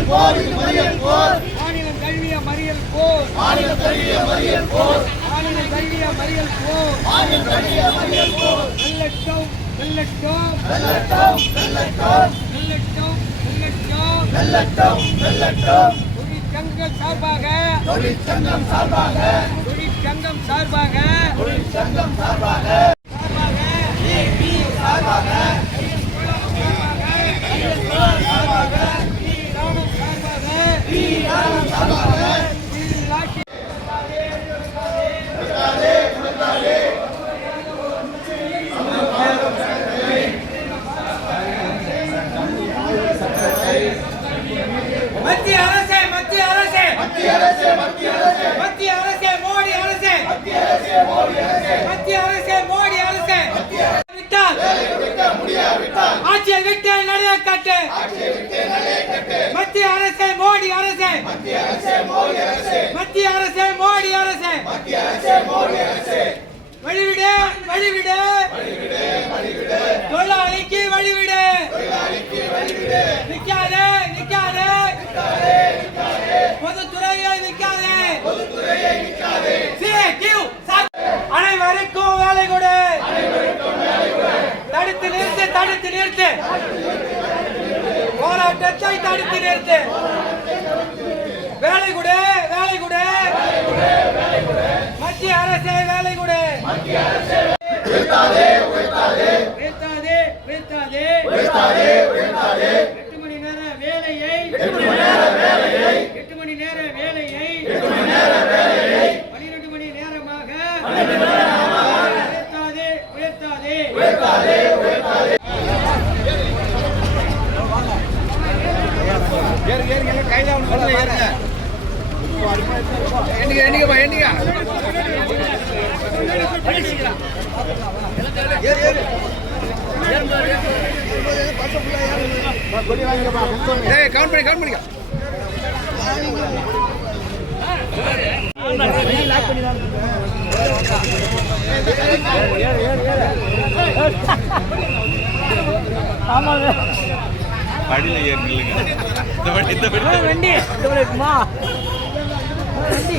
மறியல் போர் இது மறியல் போர். மாநிலம் தழுவிய மறியல் போர். மாநிலம் தழுவிய மறியல் போர். மாநிலம் தழுவிய மறியல் போர். மாநிலம் தழுவிய மறியல் போர். வெள்ளட்டும் வெள்ளட்டும் வெல்லட்டும் வெல்லட்டும் வெள்ளட்டும் வெள்ளட்டும் வெல்லட்டும் வெல்லட்டும் தொழிற்சங்கம் சார்பாக தொழிற்சங்கம் சார்பாக தொழிற்சங்கம் சார்பாக தொழிற்சங்கம் சார்பாக சார்பாக மத்திய அரசே மத்திய அரசே மத்திய அரசே மத்திய அரசே மத்திய அரசே மோடி அரசே மத்திய அரசே மோடி அரசே மத்திய அரசே மோடி அரசே. விட்டால் ஆட்சியை விட்டு நடைய கட்டு. மத்திய அரசே மோடி அரசே. மத்திய அரசே மோடி அரசே. வழிவிடு வழிவிடு. தொழிலாளிக்கு வழிவிடு. தடுத்து நிறுத்து. போராட்டத்தை தடுத்து நிறுத்து. வேலை கொடு வேலை கொடு. மத்திய அரசே வேலை கொடு. எட்டு மணி நேர வேலையை. எட்டு மணி நேர வேலையை. எட்டு மணி நேர வேலையை. எட்டு மணி நேர வேலையை. பன்னிரண்டு மணி நேரமாக. கவுண்ட் பண்ணி கவுண்ட் பண்ணிக்க படியில ஏறி நில்லுங்க. இந்த படி இந்த படி வண்டி. வண்டி.